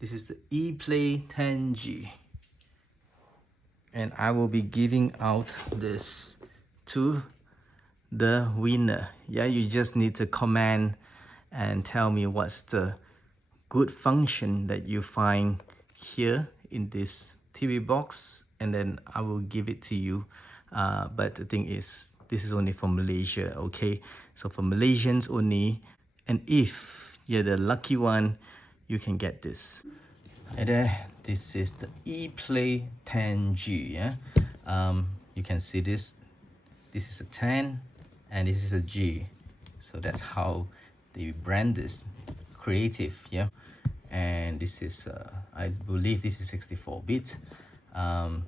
This is the Eplay 10G. And I will be giving out this to the winner. Yeah, you just need to comment and tell me what's the good function that you find here in this TV box, and then I will give it to you. But the thing is, this is only for Malaysia, okay? So for Malaysians only, and if you're the lucky one, you can get this. And there, this is the Eplay 10G. Yeah, you can see this. This is a 10, and this is a G. So that's how they brand this. Creative, yeah. And this is, I believe this is 64-bit.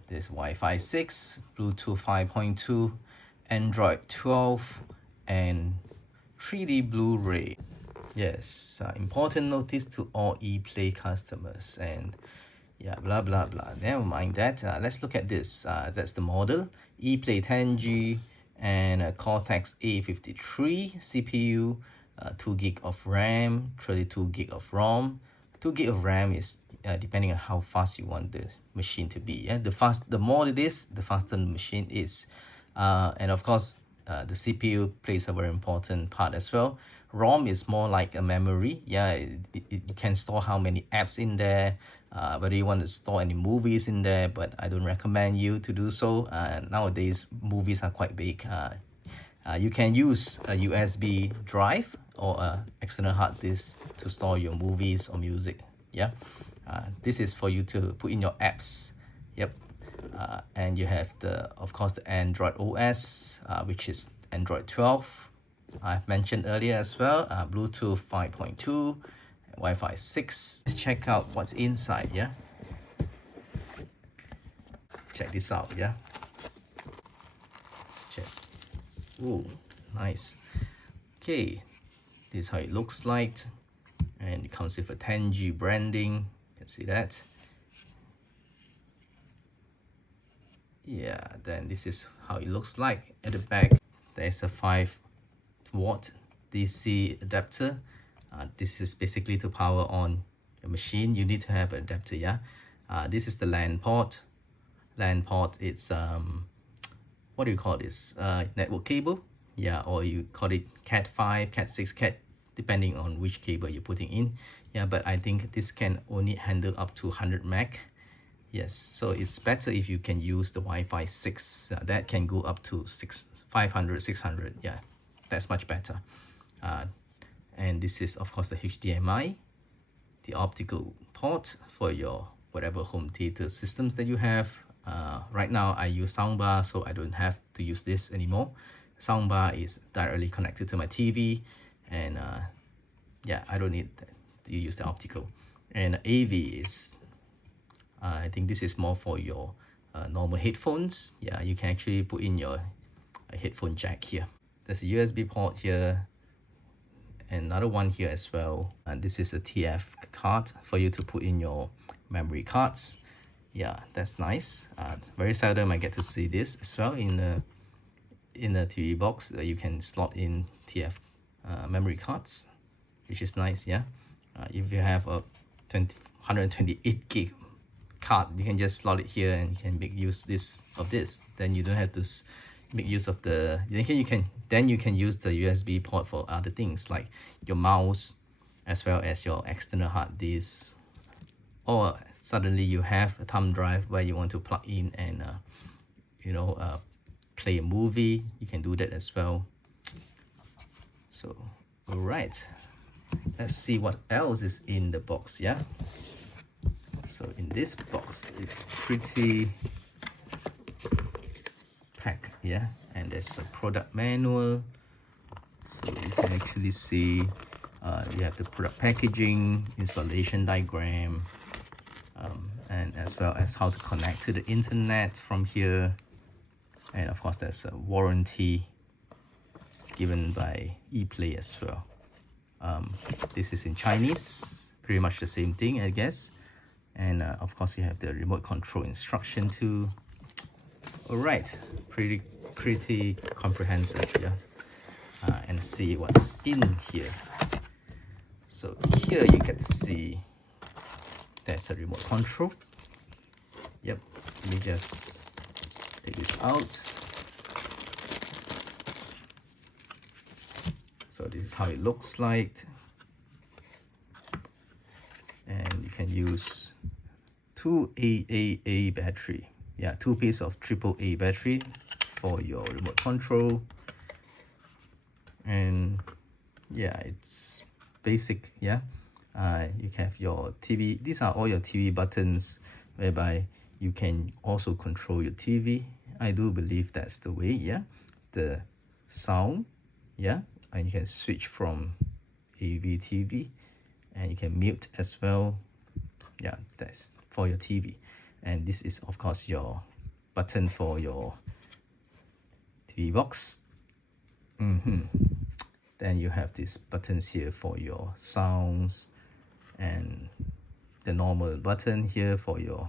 There's Wi-Fi 6, Bluetooth 5.2, Android 12, and 3D Blu-ray. Yes, important notice to all Eplay customers, and yeah, blah blah blah. Never mind that. Let's look at this. That's the model, Eplay 10G, and a Cortex A53 CPU, 2 gig of RAM, 32 gig of ROM. 2 gig of RAM is depending on how fast you want the machine to be. Yeah, the more it is, the faster the machine is. And of course, the CPU plays a very important part as well. ROM is more like a memory. Yeah, you can store how many apps in there, whether you want to store any movies in there, but I don't recommend you to do so. Nowadays, movies are quite big. You can use a USB drive or a external hard disk to store your movies or music. Yeah, this is for you to put in your apps. Yep. And you have of course the Android OS, which is Android 12. I've mentioned earlier as well, Bluetooth 5.2, Wi-Fi 6. Let's check out what's inside. Yeah, check this out. Yeah, check. Ooh, nice. Okay, this is how it looks like, and it comes with a 10G branding. You can see that. Yeah, then this is how it looks like at the back. There's a 5-watt DC adapter. This is basically to power on your machine. You need to have an adapter. Yeah, this is the LAN port. LAN port, it's what do you call this? Network cable. Yeah, or you call it Cat 5, Cat 6, Cat, depending on which cable you're putting in. Yeah, but I think this can only handle up to 100 meg. Yes, so it's better if you can use the Wi-Fi 6. That can go up to 500, 600. Yeah, that's much better. And this is of course the HDMI, the optical port for your whatever home theater systems that you have. Right now I use soundbar, so I don't have to use this anymore. Soundbar is directly connected to my TV, and yeah, I don't need to use the optical. And AV is, I think this is more for your normal headphones. Yeah, you can actually put in your headphone jack here. There's a USB port here, and another one here as well. And this is a TF card for you to put in your memory cards. Yeah, that's nice. Very seldom I get to see this as well in the TV box. You can slot in TF memory cards, which is nice. Yeah, if you have a 128 gig card, you can just slot it here and you can make use of this. Then you don't have to make use of the, then you can use the USB port for other things like your mouse, as well as your external hard disk, or suddenly you have a thumb drive where you want to plug in and play a movie. You can do that as well. So all right, let's see what else is in the box. Yeah, so in this box, it's pretty packed. Yeah, and there's a product manual, so you can actually see you have the product packaging, installation diagram, and as well as how to connect to the internet from here. And of course there's a warranty given by Eplay as well. This is in Chinese, pretty much the same thing, I guess. And of course you have the remote control instruction too. All right, pretty comprehensive. Yeah, and see what's in here. So here you get to see that's a remote control. Yep, let me just take this out. So this is how it looks like, and you can use two AAA battery, yeah, two pieces of AAA battery for your remote control. And yeah, it's basic. Yeah, you can have your TV. These are all your TV buttons, whereby you can also control your TV. I do believe that's the way. Yeah, the sound, yeah, and you can switch from AV TV, and you can mute as well. Yeah, that's for your TV. And this is of course your button for your TV box. Then you have these buttons here for your sounds, and the normal button here for your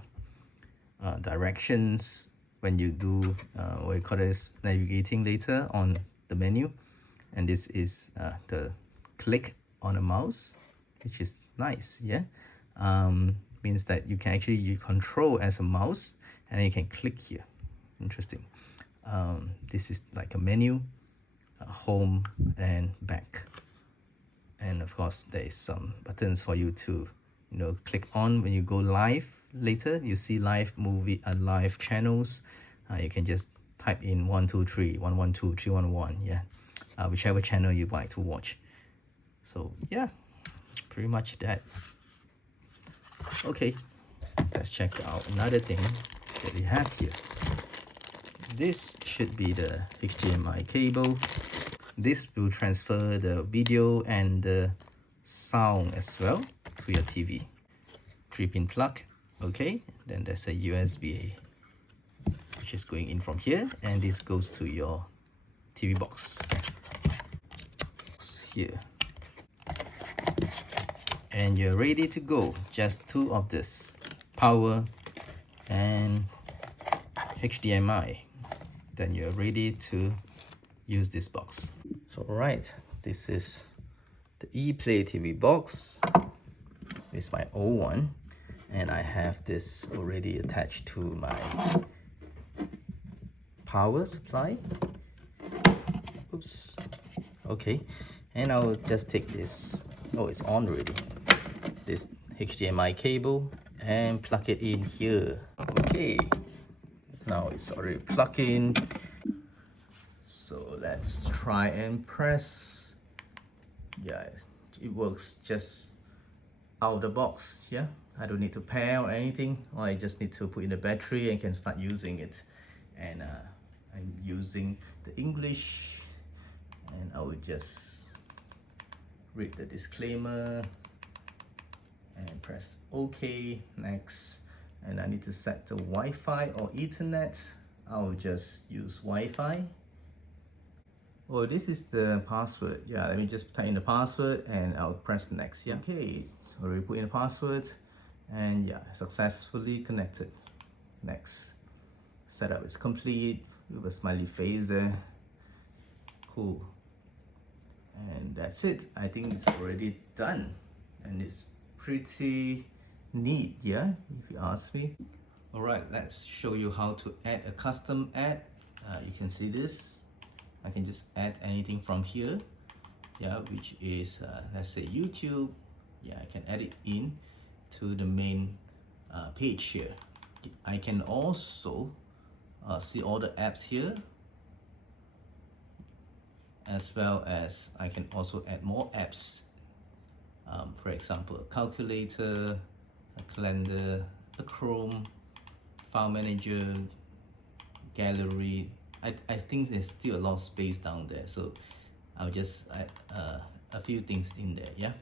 directions when you do what you call this, navigating later on the menu. And this is the click on a mouse, which is nice. Yeah, means that you can actually you control as a mouse, and then you can click here. Interesting. This is like a menu, home and back. And of course there is some buttons for you to click on when you go live later. You see live movie and live channels. You can just type in 123 112 311, yeah, whichever channel you'd like to watch. So yeah, pretty much that. Okay, let's check out another thing that we have here. This should be the HDMI cable. This will transfer the video and the sound as well to your TV. 3-pin plug. Okay, then there's a USB which is going in from here, and this goes to your TV box here, and you're ready to go. Just two of this, power and HDMI, then you're ready to use this box. So right, this is the Eplay TV box. This is my old one, and I have this already attached to my power supply. Oops. Okay, and I'll just take this, oh, it's on already, this HDMI cable, and plug it in here. Okay, now it's already plugged in. So let's try and press. Yeah, it works just out of the box. Yeah, I don't need to pair or anything. I just need to put in the battery and can start using it. And I'm using the English, and I will just read the disclaimer and press OK. Next, and I need to set the Wi-Fi or Ethernet. I'll just use Wi-Fi. Oh, this is the password. Yeah, let me just type in the password and I'll press next. Yeah, okay, so we put in the password, and yeah, successfully connected. Next, setup is complete with a smiley face there. Cool. And that's it. I think it's already done, and it's pretty neat, yeah, if you ask me. All right, let's show you how to add a custom ad. You can see this. I can just add anything from here, yeah, which is let's say YouTube. Yeah, I can add it in to the main page here. I can also see all the apps here, as well as I can also add more apps. For example, a calculator, a calendar, a Chrome, file manager, gallery. I think there's still a lot of space down there, so I'll just add a few things in there. Yeah,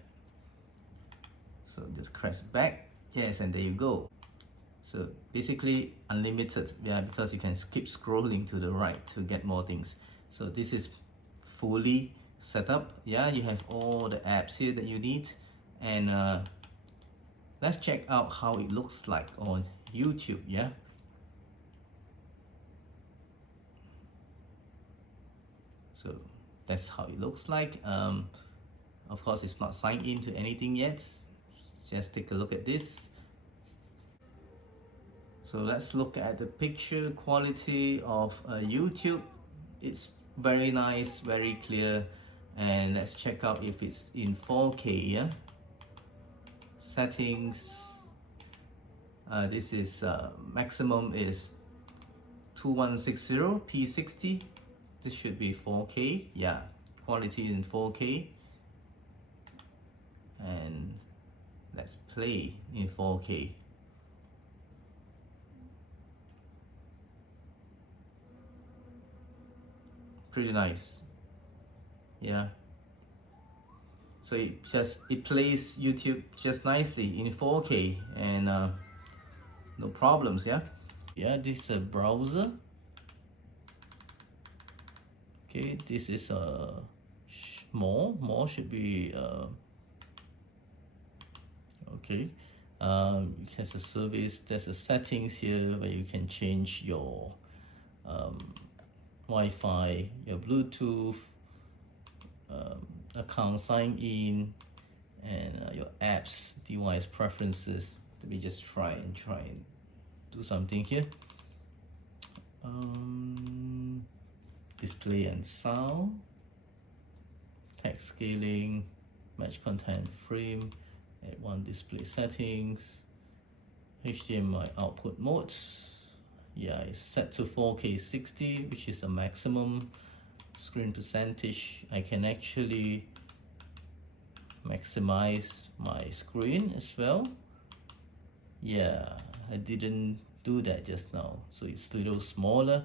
so just press back. Yes, and there you go. So basically unlimited, yeah, because you can keep scrolling to the right to get more things. So this is fully set up. Yeah, you have all the apps here that you need, and let's check out how it looks like on YouTube. Yeah, so that's how it looks like. Of course, it's not signed into anything yet. Just take a look at this. So let's look at the picture quality of YouTube. It's very nice, very clear, and let's check out if it's in 4K. Yeah, settings. This is maximum is 2160 p60. This should be 4K. Yeah, quality in 4K. And let's play in 4K. Pretty nice. Yeah. So it plays YouTube just nicely in 4K and no problems. Yeah. Yeah, this is a browser. Okay, this is a more should be okay. It has a service. There's a settings here where you can change your Wi-Fi, your Bluetooth, account sign in, and your apps device preferences. Let me just try and do something here. Display and sound, text scaling, match content frame, add one display settings, HDMI output modes. Yeah, it's set to 4K 60, which is a maximum. Screen percentage, I can actually maximize my screen as well. Yeah, I didn't do that just now, so it's a little smaller.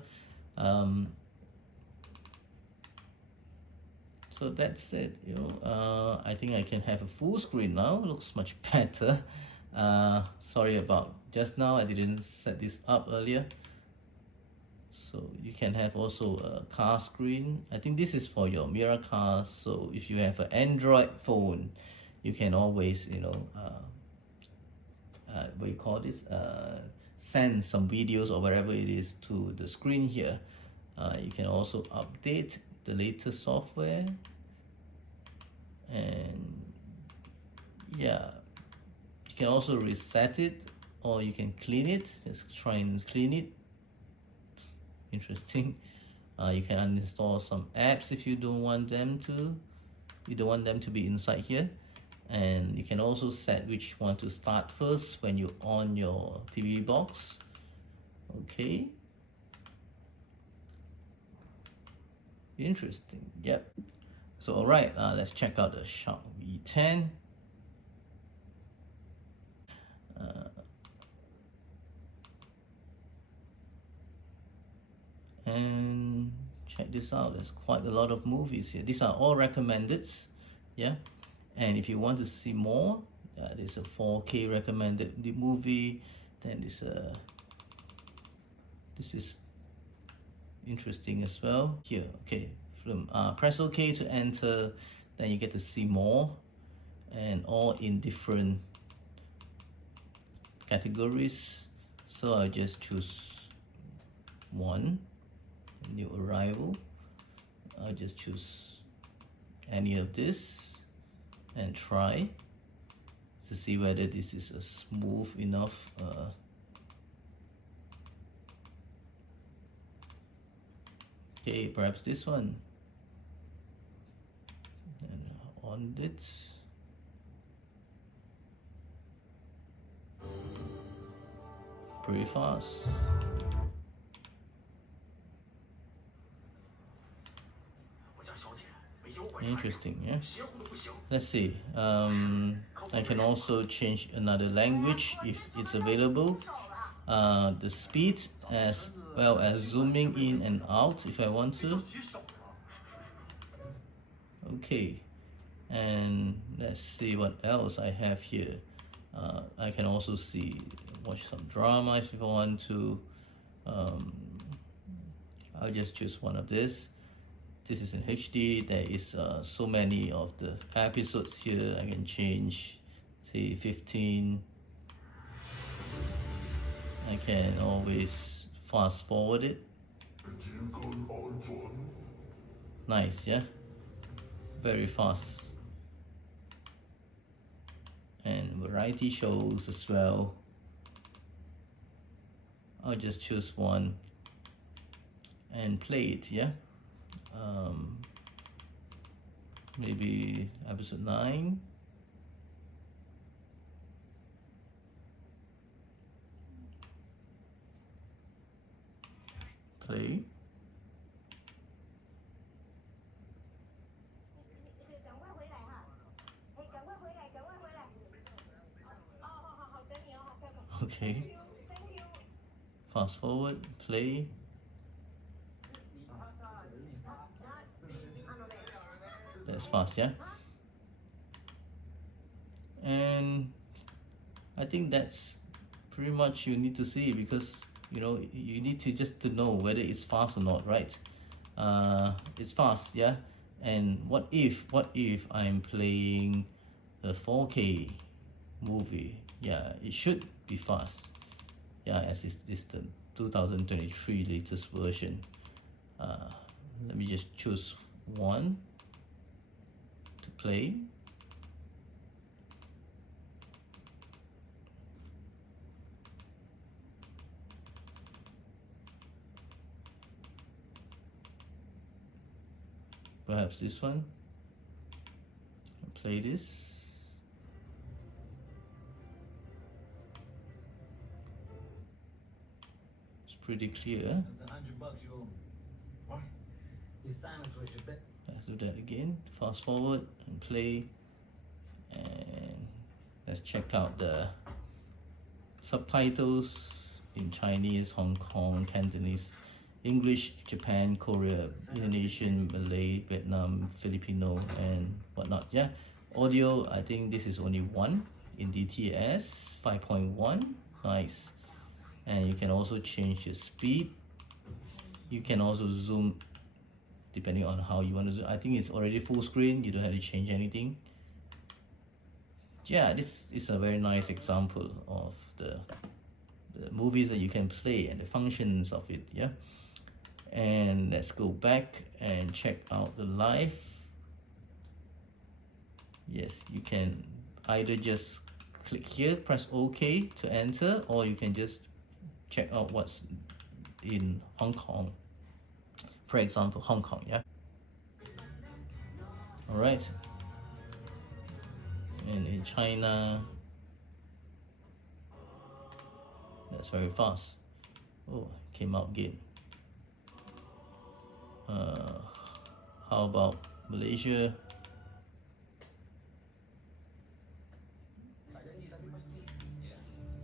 So that's it, I think I can have a full screen now. Looks much better. Sorry about just now, I didn't set this up earlier. So you can have also a car screen. I think this is for your mirror cars. So if you have an Android phone, you can always, what you call this, send some videos or whatever it is to the screen here. You can also update the latest software, and yeah, you can also reset it, or you can clean it. Let's try and clean it. Interesting. You can uninstall some apps if you don't want them to. You don't want them to be inside here. And you can also set which one to start first when you on your TV box. Okay. Interesting. Yep. So alright, let's check out the Shark V10. And check this out, there's quite a lot of movies here. These are all recommended. Yeah. And if you want to see more, there's a 4K recommended movie. Then this is interesting as well. Here, okay, film. Press OK to enter. Then you get to see more, and all in different categories. So I'll just choose one, new arrival. I'll just choose any of this and try to see whether this is a smooth enough okay, perhaps this one, and on it, pretty fast. Interesting, yeah. Let's see. I can also change another language if it's available. The speed as well as zooming in and out if I want to. Okay, and let's see what else I have here. I can also watch some dramas if I want to. I'll just choose one of this. This is in HD. There is so many of the episodes here. I can change, say 15. I can always fast forward it. Nice, yeah? Very fast. And variety shows as well. I'll just choose one and play it. Yeah, maybe episode 9. Play. Okay. Fast forward, play. That's fast, yeah? And I think that's pretty much you need to see, because you know you need to just to know whether it's fast or not, right? It's fast, yeah? And what if I'm playing a 4K movie? Yeah, it should be fast. Yeah, as it's the 2023 latest version. Let me just choose one to play. Perhaps this one. Play this. It's pretty clear. Let's do that again. Fast forward and play. And let's check out the subtitles in Chinese, Hong Kong, Cantonese, English, Japan, Korea, Indonesian, Malay, Vietnam, Filipino, and whatnot. Yeah, audio, I think this is only one in DTS 5.1. Nice. And you can also change the speed. You can also zoom depending on how you want to zoom. I think it's already full screen, you don't have to change anything. Yeah, this is a very nice example of the movies that you can play and the functions of it. Yeah, and let's go back and check out the live. Yes, you can either just click here, press OK to enter, or you can just check out what's in Hong Kong. For example, Hong Kong. Yeah, all right. And in China, that's very fast. Oh, came out again. How about Malaysia?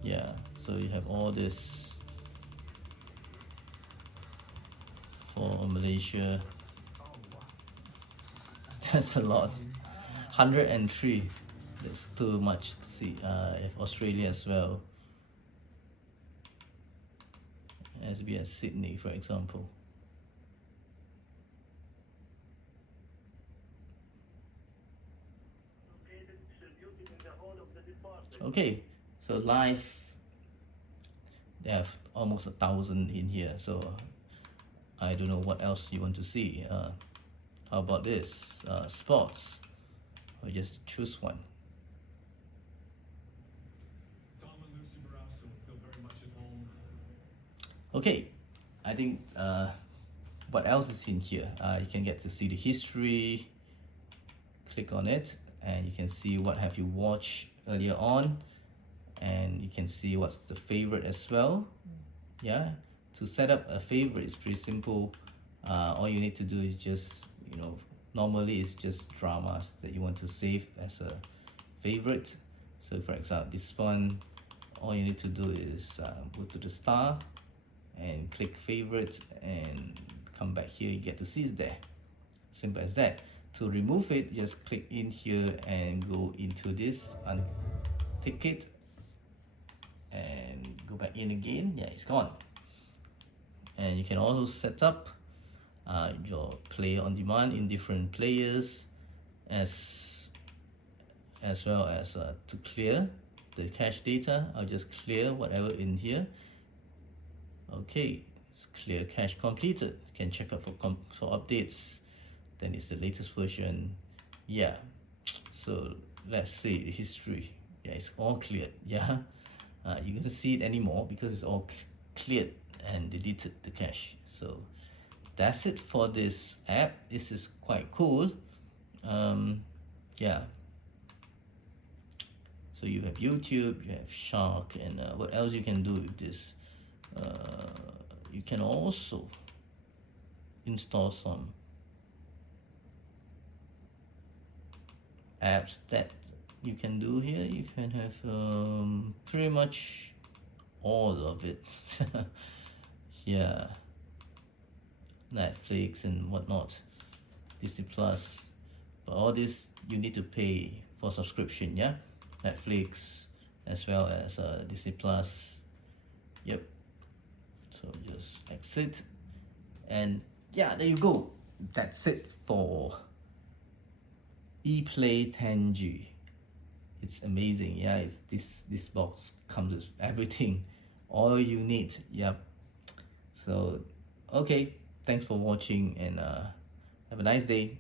Yeah, so you have all this for Malaysia. That's a lot. 103. That's too much to see. If Australia as well, as be as Sydney, for example. Okay, so live, they have almost 1,000 in here, so I don't know what else you want to see. How about this? Sports. Or just choose one. Okay, I think what else is in here? You can get to see the history. Click on it and you can see what have you watched earlier on, and you can see what's the favorite as well. Yeah, to set up a favorite is pretty simple. All you need to do is just, normally it's just dramas that you want to save as a favorite. So for example, this one, all you need to do is go to the star and click favorite and come back here. You get to see it there. Simple as that. To remove it, just click in here and go into this, untick it and go back in again. Yeah, it's gone. And you can also set up your play on demand in different players, as well as to clear the cache data. I'll just clear whatever in here. Okay, it's clear cache completed. You can check out for updates. Then it's the latest version. Yeah, so let's see the history. Yeah, it's all cleared. Yeah, you're gonna see it anymore because it's all cleared and deleted the cache. So that's it for this app. This is quite cool. Yeah, so you have YouTube, you have Shark, and what else you can do with this? You can also install some apps that you can do here. You can have pretty much all of it. Yeah, Netflix and whatnot, Disney Plus, but all this you need to pay for subscription. Yeah, Netflix as well as Disney Plus. Yep. So just exit, and yeah, there you go. That's it for Eplay 10G. It's amazing. Yeah, it's this box comes with everything, all you need. Yep. So okay, thanks for watching, and have a nice day.